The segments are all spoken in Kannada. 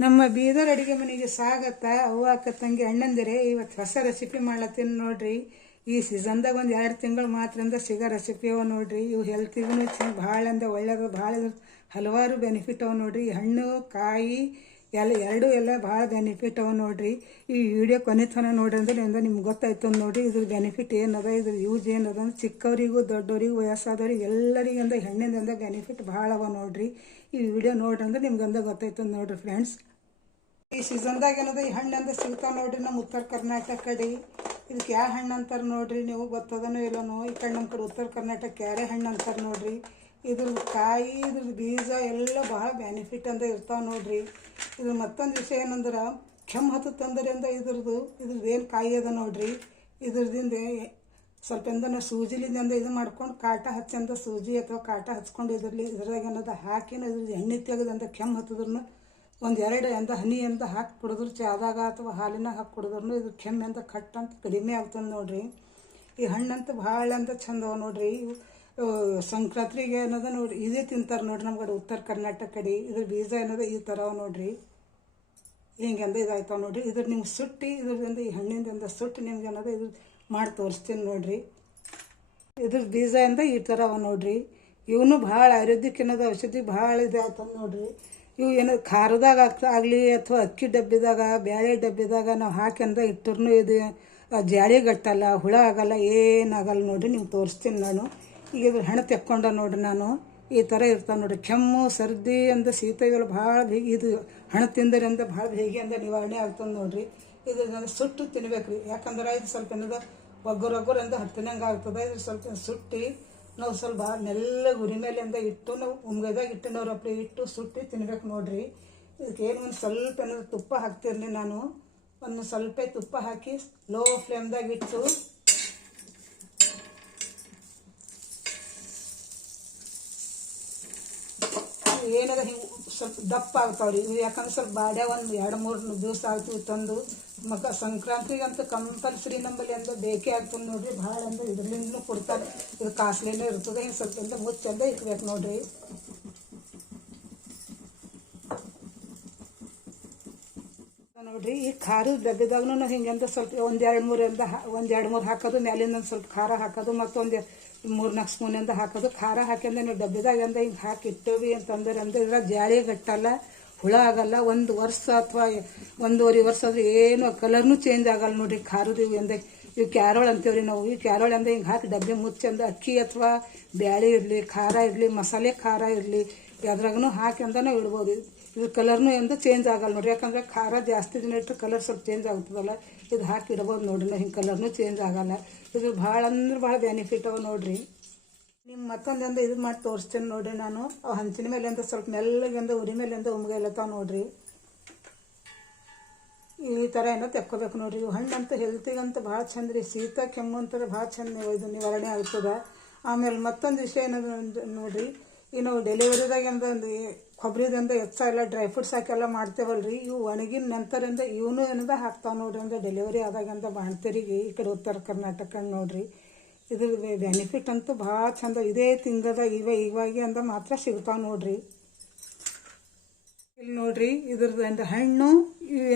ನಮ್ಮ ಬೀದರ್ ಅಡುಗೆ ಮನೆಗೆ ಸ್ವಾಗತ. ಅವ್ವ ಅಕ್ಕ ತಂಗಿ ಅಣ್ಣಂದಿರಿ ಇವತ್ತು ಹೊಸ ರೆಸಿಪಿ ಮಾಡ್ಲತ್ತೀನಿ ನೋಡ್ರಿ. ಈ ಸೀಸನ್ದಾಗ ಒಂದು ಎರಡು ತಿಂಗಳು ಅಂದ್ರೆ ಸಿಗೋ ರೆಸಿಪಿ ಅವ ನೋಡ್ರಿ. ಇವು ಹೆಲ್ತಿಗೂ ಚೆನ್ನ ಭಾಳ ಅಂದ ಒಳ್ಳೆಯದು ಭಾಳ ಹಲವಾರು ಬೆನಿಫಿಟ್ ಅವ ನೋಡ್ರಿ. ಹಣ್ಣು, ಕಾಯಿ, ಎಲ್ಲ ಎರಡೂ ಎಲ್ಲ ಭಾಳ ಬೆನಿಫಿಟ್ ಅವ ನೋಡ್ರಿ. ಈ ವಿಡಿಯೋ ಕೊನೆ ತನ ನೋಡ್ರಿ ಅಂದ್ರೆ ನಿಮ್ಗೆ ಗೊತ್ತಾಯ್ತು ನೋಡ್ರಿ. ಇದ್ರ ಬೆನಿಫಿಟ್ ಏನದ, ಇದ್ರ ಯೂಸ್ ಏನದ ಅಂದ್ರೆ ಚಿಕ್ಕವರಿಗೂ ದೊಡ್ಡವರಿಗೂ ವಯಸ್ಸಾದವ್ರಿಗೆ ಎಲ್ಲರಿಗೂ ಅಂದ್ರೆ ಹೆಣ್ಣಿಂದ ಬೆನಿಫಿಟ್ ಭಾಳ ಅವ ನೋಡ್ರಿ. ಈ ವಿಡಿಯೋ ನೋಡ್ರಿ ಅಂದ್ರೆ ನಿಮ್ಗೆ ಗೊತ್ತಾಯ್ತು ನೋಡ್ರಿ ಫ್ರೆಂಡ್ಸ್ ಈ ಸೀಸನ್ದಾಗ ಏನದ ಈ ಹಣ್ಣು ಅಂದ್ರೆ ಸಿಗ್ತಾವ ನೋಡ್ರಿ ನಮ್ಮ ಉತ್ತರ ಕರ್ನಾಟಕ ಕಡೆ ಇದಕ್ಕೆ ಯಾವ ಹಣ್ಣು ಅಂತಾರೆ ನೋಡ್ರಿ ನೀವು ಗೊತ್ತದನೋ ಇಲ್ಲನೋ ಈ ಕಡೆ ನಮ್ಮ ಕಡೆ ಉತ್ತರ ಕರ್ನಾಟಕ ಕ್ಯಾರೆ ಹಣ್ಣು ಅಂತಾರೆ ನೋಡ್ರಿ. ಇದ್ರದ್ದು ಕಾಯಿ ಇದ್ರದ್ದು ಬೀಜ ಎಲ್ಲ ಬಹಳ ಬೆನಿಫಿಟ್ ಅಂತ ಇರ್ತಾವೆ ನೋಡ್ರಿ. ಇದ್ರ ಮತ್ತೊಂದು ವಿಷಯ ಏನಂದ್ರೆ, ಕೆಮ್ಮು ಹತ್ತಂದ್ರೆ ಅಂದ ಇದ್ರದ್ದು ಇದ್ರದ್ದು ಏನು ಕಾಯಿ ಅದ ನೋಡ್ರಿ. ಇದ್ರದಿಂದ ಸ್ವಲ್ಪ ಎಂದನ ಸೂಜಿಲಿಂದ ಇದು ಮಾಡ್ಕೊಂಡು ಕಾಟ ಹಚ್ಚಂದ ಸೂಜಿ ಅಥವಾ ಕಾಟ ಹಚ್ಕೊಂಡು ಇದ್ರಲ್ಲಿ ಇದ್ರಾಗ ಏನದ ಹಾಕಿನ ಇದ್ರದ್ದು ಎಣ್ಣೆ ತೆಗೆದಂತ ಕೆಮ್ಮು ಹತ್ತದ್ರೂ ಒಂದು ಎರಡು ಎಂದ ಹನಿ ಅಂತ ಹಾಕಿ ಕುಡಿದ್ರು ಚಾದಾಗ ಅಥವಾ ಹಾಲಿನ ಹಾಕಿ ಕುಡಿದ್ರು ಇದು ಕೆಮ್ಮು ಅಂತ ಕಟ್ ಅಂತ ಕಡಿಮೆ ಆಗ್ತದೆ ನೋಡ್ರಿ. ಈ ಹಣ್ಣಂತ ಭಾಳ ಅಂತ ಚಂದ ಅವ ನೋಡ್ರಿ. ಆ, ಸಂಕ್ರಾಂತಿಗೆ ಅನ್ನೋದು ನೋಡ್ರಿ ಇದೇ ತಿಂತಾರೆ ನೋಡ್ರಿ ನಮ್ಗಡೆ ಉತ್ತರ ಕರ್ನಾಟಕ ಕಡೆ. ಇದ್ರ ಬೀಜ ಏನದ ಈ ಥರ ಅವ ನೋಡ್ರಿ. ಹಿಂಗೆ ಅಂದ ಇದಾಯ್ತಾವ ನೋಡ್ರಿ. ಇದ್ರ ನಿಮ್ಗೆ ಸುಟ್ಟಿ ಇದ್ರದಿಂದ ಈ ಹಣ್ಣಿಂದ ಸುಟ್ಟಿ ನಿಮ್ಗೆ ಏನದ ಇದು ಮಾಡಿ ತೋರಿಸ್ತೀನಿ ನೋಡ್ರಿ. ಇದ್ರ ಬೀಜ ಅಂದ ಈ ಥರ ಅವ ನೋಡ್ರಿ. ಇವನು ಭಾಳ ಆಯುರ್ವೇದಿಕ್ ಅನ್ನೋದು ಔಷಧಿ ಭಾಳ ಇದೆ ಆತಂದು ನೋಡ್ರಿ. ಇವು ಏನು ಖಾರದಾಗ ಆಗಲಿ ಅಥವಾ ಅಕ್ಕಿ ಡಬ್ಬಿದಾಗ, ಬ್ಯಾಳೆ ಡಬ್ಬಿದಾಗ ನಾವು ಹಾಕ್ಯಂದ ಇಟ್ಟರು ಇದು ಜಾಳಿ ಗಟ್ಟಲ್ಲ ಹುಳ ಆಗಲ್ಲ ಏನಾಗಲ್ಲ ನೋಡಿರಿ ನಿಮ್ಗೆ ತೋರಿಸ್ತೀನಿ ನಾನು. ಈಗ ಇದ್ರ ಹಣ ತೆಕ್ಕೊಂಡ ನೋಡಿರಿ ನಾನು. ಈ ಥರ ಇರ್ತಾವೆ ನೋಡಿರಿ. ಕೆಮ್ಮು, ಸರ್ದಿ ಅಂದ ಸೀತೆಗಳು ಭಾಳ ಬೇಗ ಇದು ಹಣ ತಿಂದರಿಂದ ಭಾಳ ಬೇಗ ಅಂದ ನಿವಾರಣೆ ಆಗ್ತದೆ ನೋಡಿರಿ. ಇದು ನಾನು ಸುಟ್ಟು ತಿನ್ಬೇಕು ರೀ ಯಾಕಂದ್ರೆ ಇದು ಸ್ವಲ್ಪ ಏನದ ಒಗ್ಗರು ಒಗ್ಗರು ಅಂದ ಹತ್ತಿನಂಗೆ ಆಗ್ತದೆ. ಇದು ಸ್ವಲ್ಪ ಸುಟ್ಟಿ ನಾವು ಸ್ವಲ್ಪ ನೆಲ್ಲ ಉರಿ ಮೇಲೆ ಅಂದ ಇಟ್ಟು ನಾವು ಉಮ್ಗದಾಗ ಇಟ್ಟು ನಾವು ರಪ್ಲಿ ಇಟ್ಟು ಸುಟ್ಟಿ ತಿನ್ಬೇಕು ನೋಡ್ರಿ. ಇದಕ್ಕೆ ಏನು ಒಂದು ಸ್ವಲ್ಪ ಏನಾದ್ರು ತುಪ್ಪ ಹಾಕ್ತಿರ್ಲಿ ನಾನು. ಒಂದು ಸ್ವಲ್ಪ ತುಪ್ಪ ಹಾಕಿ ಲೋ ಫ್ಲೇಮ್ದಾಗ ಇಟ್ಟು ಏನದ ಹಿಂಗೆ ಸ್ವಲ್ಪ ದಪ್ಪ ಆಗ್ತಾವ್ರಿ. ಇವು ಯಾಕಂದ್ರೆ ಸ್ವಲ್ಪ ಬಾಡ್ಯ ಒಂದು ಎರಡು ಮೂರು ದಿವಸ ಆಗ್ತೀವಿ ತಂದು. ಮಕ್ಕ ಸಂಕ್ರಾಂತಿಗಂತೂ ಕಂಪಲ್ಸರಿ ನಮ್ಮಲ್ಲಿ ಅಂದ್ರೆ ಬೇಕೇ ಆಗ್ತದೆ ನೋಡ್ರಿ. ಭಾಳ ಅಂದ್ರೆ ಇದ್ರಲ್ಲಿಂದನೂ ಕೊಡ್ತಾರೆ ಇದು ಕಾಸ್ಟ್ಲಿನೇ ಇರ್ತದೆ ಹಿಂಗೆ ಸ್ವಲ್ಪ ಅಂತ ಮುಚ್ಚಂದ ಇಟ್ಬೇಕು ನೋಡ್ರಿ. ನೋಡ್ರಿ, ಈ ಖಾರದ ಡಬ್ಬಿದಾಗೂ ನಾವು ಹಿಂಗೆ ಸ್ವಲ್ಪ ಒಂದೆರಡು ಮೂರಿಂದ ಒಂದು ಎರಡು ಮೂರು ಹಾಕೋದು, ಮ್ಯಾಲಿಂದ ಒಂದು ಸ್ವಲ್ಪ ಖಾರ ಹಾಕೋದು, ಮತ್ತು ಒಂದು ಮೂರು ನಾಲ್ಕು ಸ್ಪೂನಿಂದ ಹಾಕೋದು. ಖಾರ ಹಾಕಿಂದ ನೀವು ಡಬ್ಬಿದಾಗ ಅಂದ ಹಿಂಗೆ ಹಾಕಿ ಇಟ್ಟವಿ ಅಂತಂದ್ರೆ, ಅಂದ್ರೆ ಇದ್ರಾಗ ಜಾಳಿ ಗಟ್ಟಲ್ಲ, ಹುಳ ಆಗಲ್ಲ. ಒಂದು ವರ್ಷ ಅಥವಾ ಒಂದೂವರೆ ವರ್ಷ ಆದ್ರೆ ಏನು ಕಲರ್ನು ಚೇಂಜ್ ಆಗಲ್ಲ ನೋಡ್ರಿ ಖಾರದ ಇವು ಎಂದ. ಇವು ಕ್ಯಾರೋಳ್ ಅಂತೀವ್ರಿ ನಾವು. ಈ ಕ್ಯಾರೋಳ್ ಅಂದ್ರೆ ಹಿಂಗೆ ಹಾಕಿ ಡಬ್ಬಿ ಮುಚ್ಚಂದ ಅಕ್ಕಿ ಅಥವಾ ಬ್ಯಾಳೆ ಇರಲಿ, ಖಾರ ಇರಲಿ, ಮಸಾಲೆ ಖಾರ ಇರಲಿ ಅದ್ರಾಗೂ ಹಾಕಿ ಅಂದನೂ ಇಡ್ಬೋದು. ಇದು ಕಲರ್ನು ಎಂದು ಚೇಂಜ್ ಆಗಲ್ಲ ನೋಡ್ರಿ. ಯಾಕಂದ್ರೆ ಖಾರ ಜಾಸ್ತಿ ದಿನ ಇಟ್ಟರೆ ಕಲರ್ ಸ್ವಲ್ಪ ಚೇಂಜ್ ಆಗ್ತದಲ್ಲ ಇದು ಹಾಕಿ ಇಡ್ಬೋದು ನೋಡ್ರಿ. ನಾವು ಹಿಂಗೆ ಕಲರ್ನು ಚೇಂಜ್ ಆಗಲ್ಲ. ಇದು ಭಾಳ ಅಂದ್ರೆ ಭಾಳ ಬೆನಿಫಿಟ್ ಅವ ನೋಡ್ರಿ. ನಿಮ್ಮ ಮತ್ತೊಂದಿಂದ ಇದು ಮಾಡಿ ತೋರಿಸ್ತೇನೆ ನೋಡ್ರಿ ನಾನು. ಹಂಚಿನ ಮೇಲೆ ಅಂತ ಸ್ವಲ್ಪ ಮೆಲ್ಲಗಿಂದ, ಉರಿ ಮೇಲೆ ಅಂತ ಉಮ್ಗೆಲ್ಲತ್ತಾವ ನೋಡ್ರಿ. ಈ ಥರ ಏನೋ ತೆಕ್ಕೋಬೇಕು ನೋಡ್ರಿ. ಇವು ಹಣ್ಣು ಅಂತ ಹೆಲ್ತಿಗಂತ ಭಾಳ ಚಂದ ರೀ. ಶೀತ, ಕೆಮ್ಮು ಅಂತಾರೆ ಭಾಳ ಚಂದ ಇದು ನಿವಾರಣೆ ಆಗ್ತದೆ. ಆಮೇಲೆ ಮತ್ತೊಂದು ವಿಷಯ ಏನದು ನೋಡಿರಿ. ಈ ನಾವು ಡೆಲಿವರಿದಾಗ ಒಂದು ಕೊಬ್ಬರಿದಂದ ಹೆಚ್ಚ ಎಲ್ಲ ಡ್ರೈ ಫ್ರೂಟ್ಸ್ ಹಾಕೆಲ್ಲ ರೀ ಇವು ಒಣಗಿನ ನಂತರದಿಂದ ಇವನು ಏನದ ಹಾಕ್ತಾವೆ ನೋಡ್ರಿ. ಅಂದ್ರೆ ಡೆಲಿವರಿ ಆದಾಗಂತ ಬಾಣ್ತೇರಿಗೆ ಈ ಕಡೆ ಉತ್ತರ ಕರ್ನಾಟಕ ನೋಡ್ರಿ. ಇದ್ರ ಬೆನಿಫಿಟ್ ಅಂತೂ ಭಾಳ ಚಂದ. ಇದೇ ತಿಂಗದ ಇವೆ ಇವಾಗೆ ಅಂದ ಮಾತ್ರ ಸಿಗ್ತಾವೆ ನೋಡ್ರಿ. ಇಲ್ಲಿ ನೋಡ್ರಿ, ಇದ್ರದ್ದು ಹಣ್ಣು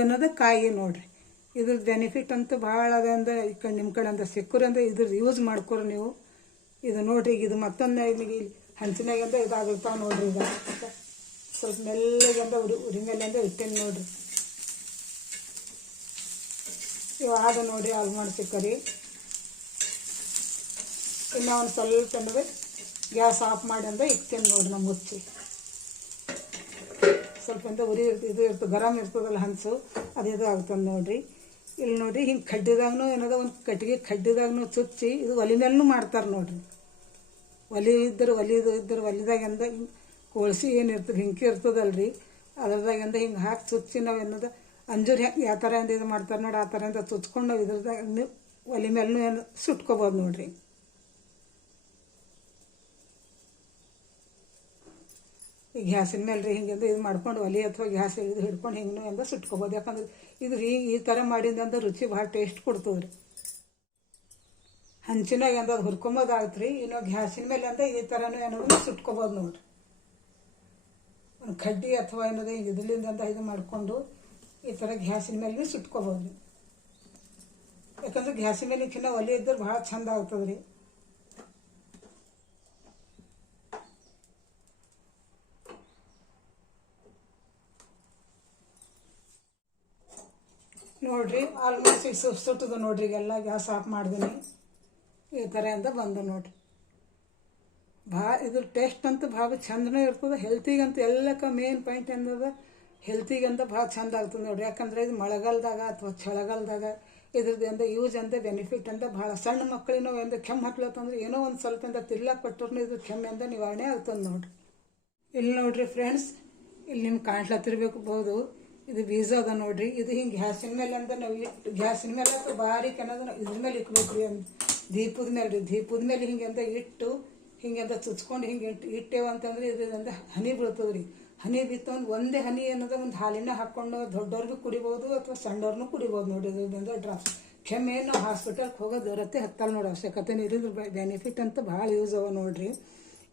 ಏನದ ಕಾಯಿ ನೋಡ್ರಿ. ಇದ್ರದ್ದು ಬೆನಿಫಿಟ್ ಅಂತೂ ಭಾಳ ಅದ ಅಂದ್ರೆ ಈ ಕಡೆ ನಿಮ್ಮ ಕಡೆ ಅಂದ್ರೆ ಸಿಕ್ಕರು ಅಂದ್ರೆ ಇದ್ರದ್ದು ಯೂಸ್ ಮಾಡ್ಕೊರಿ ನೀವು. ಇದು ನೋಡ್ರಿ, ಇದು ಮತ್ತೊಂದು ಇಲ್ಲಿ ಹಂಚಿನಾಗಂದ ಇದಾಗಿರ್ತಾವೆ ನೋಡ್ರಿ ಈಗ ಸ್ವಲ್ಪ ಮೆಲ್ಲಗಂದ ಉರಿ ಉರಿ ಮೇಲಿಂದ ಇಟ್ಟೇನೆ ನೋಡ್ರಿ. ಇವು ಆದ ನೋಡ್ರಿ ಮಾಡಿ ಸಿಕ್ಕರಿ ಇನ್ನು ಒಂದು ಸ್ವಲ್ಪ ಅಂದರೆ ಗ್ಯಾಸ್ ಆಫ್ ಮಾಡಿ ಅಂದ ಇಡ್ತೇನೆ ನೋಡ್ರಿ ನಮ್ಮ ಮುಚ್ಚಿ. ಸ್ವಲ್ಪ ಅಂತ ಉರಿ ಇದು ಇರ್ತದೆ ಗರಂ ಇರ್ತದಲ್ಲ ಹಂಸು ಅದು ಇದು ಆಗ್ತದೆ ನೋಡ್ರಿ. ಇಲ್ಲಿ ನೋಡ್ರಿ ಹಿಂಗೆ ಖಡ್ಡದಾಗೂ ಏನದ, ಒಂದು ಕಟ್ಟಿಗೆ ಖಡ್ಡದಾಗೂ ಚುಚ್ಚಿ ಇದು ಒಲಿ ಮೇಲೂ ಮಾಡ್ತಾರೆ ನೋಡ್ರಿ. ಒಲಿ ಇದ್ದರೆ ಒಲಿದು ಇದ್ದರೆ ಒಲಿದಾಗಿಂದ ಹಿಂಗೆ ಏನಿರ್ತದೆ ಏನು ಇರ್ತದೆ ಹಿಂಗೆ ಇರ್ತದಲ್ರಿ. ಅದ್ರದಾಗಿಂದ ಹಿಂಗೆ ಹಾಕಿ ಚುಚ್ಚಿ ನಾವು ಏನದ ಅಂಜೂರಿ ಹೆಂಗೆ ಯಾವ ಥರ ಎಂದ ಇದು ಮಾಡ್ತಾರೆ ನೋಡಿ, ಆ ಥರ ಎಂದ ಚುಚ್ಕೊಂಡು ನಾವು ಇದ್ರದಾಗ ಒಲಿ ಮೇಲೂ ಏನು ಸುಟ್ಕೋಬೋದು ನೋಡ್ರಿ. ಈ ಗ್ಯಾಸಿನ ಮೇಲೆ ರೀ ಹಿಂಗೆ ಇದು ಮಾಡ್ಕೊಂಡು ಒಲಿ ಅಥವಾ ಗ್ಯಾಸ್ ಇದು ಹಿಡ್ಕೊಂಡು ಹಿಂಗೆ ಎಂದ ಸುಟ್ಕೋಬೋದು. ಯಾಕಂದ್ರೆ ಇದು ರೀ ಈ ಥರ ಮಾಡಿದಂದ ರುಚಿ ಭಾಳ ಟೇಸ್ಟ್ ಕೊಡ್ತದೆ ರೀ ಹಂಚಿನಾಗ ಎಂದದು ಹುರ್ಕೊಂಬೋದು ರೀ ಇನ್ನು ಗ್ಯಾಸಿನ ಮೇಲೆ ಅಂತ ಈ ಥರನೂ ಏನಾದ್ರು ಸುಟ್ಕೋಬೋದು ನೋಡ್ರಿ. ಒಂದು ಕಡ್ಡಿ ಅಥವಾ ಏನದ ಇದರಿಂದ ಅಂತ ಇದು ಮಾಡಿಕೊಂಡು ಈ ಥರ ಗ್ಯಾಸಿನ ಮೇಲೆ ಸುಟ್ಕೋಬೋದು ಯಾಕಂದ್ರೆ ಗ್ಯಾಸಿನ ಮೇಲೆ ಕಿನ್ನ ಒಲೆ ಇದ್ದರೆ ಭಾಳ ಚಂದ ಆಗ್ತದೆ ನೋಡ್ರಿ ಆಲ್ಮೋಸ್ಟ್ ಈಗ ಸುಟ್ಟು ಸುಟ್ಟದು ನೋಡ್ರಿ ಈಗೆಲ್ಲ ಗ್ಯಾಸ್ ಆಫ್ ಮಾಡಿದೀನಿ. ಈ ಥರ ಅಂತ ಬಂದು ನೋಡ್ರಿ. ಭಾ ಇದ್ರ ಟೇಸ್ಟ್ ಅಂತೂ ಭಾಳ ಚಂದನೇ ಇರ್ತದೆ ಹೆಲ್ತಿಗಂತ ಎಲ್ಲಕ್ಕ ಮೇನ್ ಪಾಯಿಂಟ್ ಏನದ ಹೆಲ್ತಿಗಂತ ಭಾಳ ಚಂದ ಆಗ್ತದೆ ನೋಡ್ರಿ. ಯಾಕಂದ್ರೆ ಇದು ಮಳೆಗಾಲದಾಗ ಅಥವಾ ಚಳಿಗಾಲದಾಗ ಇದ್ರದ್ದು ಯೂಸ್ ಅಂತ ಬೆನಿಫಿಟ್ ಅಂತ ಭಾಳ ಸಣ್ಣ ಮಕ್ಕಳಿನ ಒಂದು ಕೆಮ್ಮು ಹತ್ಲತ್ತಂದ್ರೆ ಏನೋ ಒಂದು ಸ್ವಲ್ಪ ಅಂತ ತಿರ್ಲಾಕ್ ಕೊಟ್ಟರು ಇದು ಕೆಮ್ಮಿಂದ ನಿವಾರಣೆ ಆಗ್ತದೆ ನೋಡ್ರಿ. ಇಲ್ಲಿ ನೋಡ್ರಿ ಫ್ರೆಂಡ್ಸ್ ಇಲ್ಲಿ ನಿಮ್ಗೆ ಕಾಣ್ಲತ್ತಿರ್ಬೇಕು. ಬಹುದು ಇದು ಬೀಜ ಅದ ನೋಡ್ರಿ, ಇದು ಹಿಂಗೆ ಗ್ಯಾಸಿನ ಮೇಲೆ ಅಂದ್ರೆ ನಾವು ಗ್ಯಾಸಿನ ಮೇಲೆ ಅಥವಾ ಭಾರಿ ನಾವು ಇದ್ರ ಮೇಲೆ ಇಟ್ಬೇಕ್ರಿ ಅಂತ ದೀಪದ ಮೇಲೆ ರೀ. ದೀಪದ ಮೇಲೆ ಹಿಂಗೆ ಅಂತ ಇಟ್ಟು, ಹಿಂಗೆ ಅಂತ ಚುಚ್ಕೊಂಡು ಹಿಂಗೆ ಇಟ್ಟು ಇಟ್ಟೇವು ಅಂತಂದ್ರೆ ಇದರಿಂದ ಹನಿ ಬೀಳ್ತದೆ ರೀ ಹನಿ ಬಿತ್ತು ಅಂದ್ರೆ ಒಂದೇ ಹನಿ ಅನ್ನೋದು ಒಂದು ಹಾಲಿನ ಹಾಕ್ಕೊಂಡು ದೊಡ್ಡವ್ರಿಗೂ ಕುಡಿಬೋದು ಅಥವಾ ಸಣ್ಣವ್ರನ್ನೂ ಕುಡಿಬೋದು ನೋಡಿ ಇದರಿಂದ ಡ್ರಾಪ್ಸ್ ಕೆಮ್ಮೇನು ಹಾಸ್ಪಿಟಲ್ಗೆ ಹೋಗೋದು ಇರತ್ತೆ ಹತ್ತಲ್ಲ ನೋಡಿ ಅವಶ್ಯಕತೆ ಇರೋದ್ರ ಬೆನಿಫಿಟ್ ಅಂತ ಭಾಳ ಯೂಸ್ ಅವ ನೋಡ್ರಿ.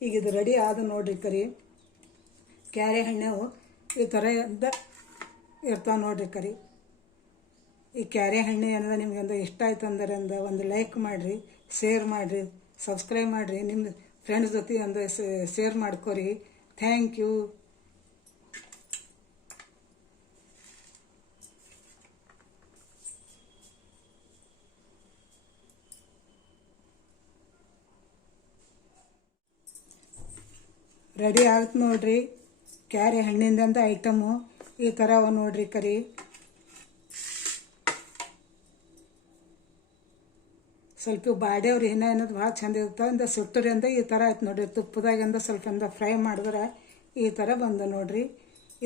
ಈಗ ಇದು ರೆಡಿ ಆದ ನೋಡ್ರಿ ಕರಿ. ಕ್ಯಾರೆ ಹಣ್ಣು, ಈ ಥರ ಇರ್ತಾವೆ ನೋಡ್ರಿ ಕರಿ. ಈ ಕ್ಯಾರೆ ಹಣ್ಣು ಏನದ ನಿಮ್ಗೆ ಅಂದ್ರೆ ಇಷ್ಟ ಆಯ್ತು ಅಂದ್ರೆ ಅಂದ ಒಂದು ಲೈಕ್ ಮಾಡಿರಿ ಶೇರ್ ಮಾಡಿರಿ ಸಬ್ಸ್ಕ್ರೈಬ್ ಮಾಡಿರಿ. ನಿಮ್ಮ ಫ್ರೆಂಡ್ಸ್ ಜೊತೆ ಒಂದು ಶೇರ್ ಮಾಡ್ಕೊರಿ. ಥ್ಯಾಂಕ್ ಯು ರೆಡಿ ಆಗುತ್ತೆ ನೋಡ್ರಿ. ಕ್ಯಾರೆ ಹಣ್ಣಿಂದ ಐಟಮು ಈ ಥರ ನೋಡ್ರಿ ಕರಿ. ಸ್ವಲ್ಪ ಬಾಡ್ಯವ್ರಿ ಹಿನ್ನ ಅನ್ನೋದು ಭಾಳ ಚಂದ ಇರ್ತವೆ. ಅಂದ ಸುಟ್ಟರಿ ಅಂದ ಈ ಥರ ಆಯ್ತು ನೋಡ್ರಿ. ತುಪ್ಪದಾಗಿಂದ ಸ್ವಲ್ಪ ಅಂದ ಫ್ರೈ ಮಾಡಿದ್ರೆ ಈ ಥರ ಬಂದು ನೋಡ್ರಿ.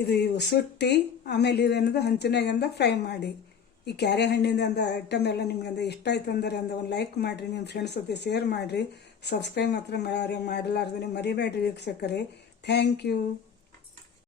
ಇದು ಇವು ಸುಟ್ಟಿ, ಆಮೇಲೆ ಇದೇನದು ಹಂಚಿನಾಗಿಂದ ಫ್ರೈ ಮಾಡಿ. ಈ ಕ್ಯಾರೆ ಹಣ್ಣಿಂದ ಅಂದ ಐಟಮ್ ಎಲ್ಲ ನಿಮ್ಗೆ ಇಷ್ಟ ಆಯ್ತು ಅಂದ್ರೆ ಅಂದ ಒಂದು ಲೈಕ್ ಮಾಡಿರಿ ನಿಮ್ಮ ಫ್ರೆಂಡ್ಸ್ ಜೊತೆ ಶೇರ್ ಮಾಡಿರಿ. ಸಬ್ಸ್ಕ್ರೈಬ್ ಮಾತ್ರ ಮಾಡಲಾರ್ದೇ ಮರಿಬೇಡ್ರಿ ವೀಕ್ಷಕರೇ. Thank you.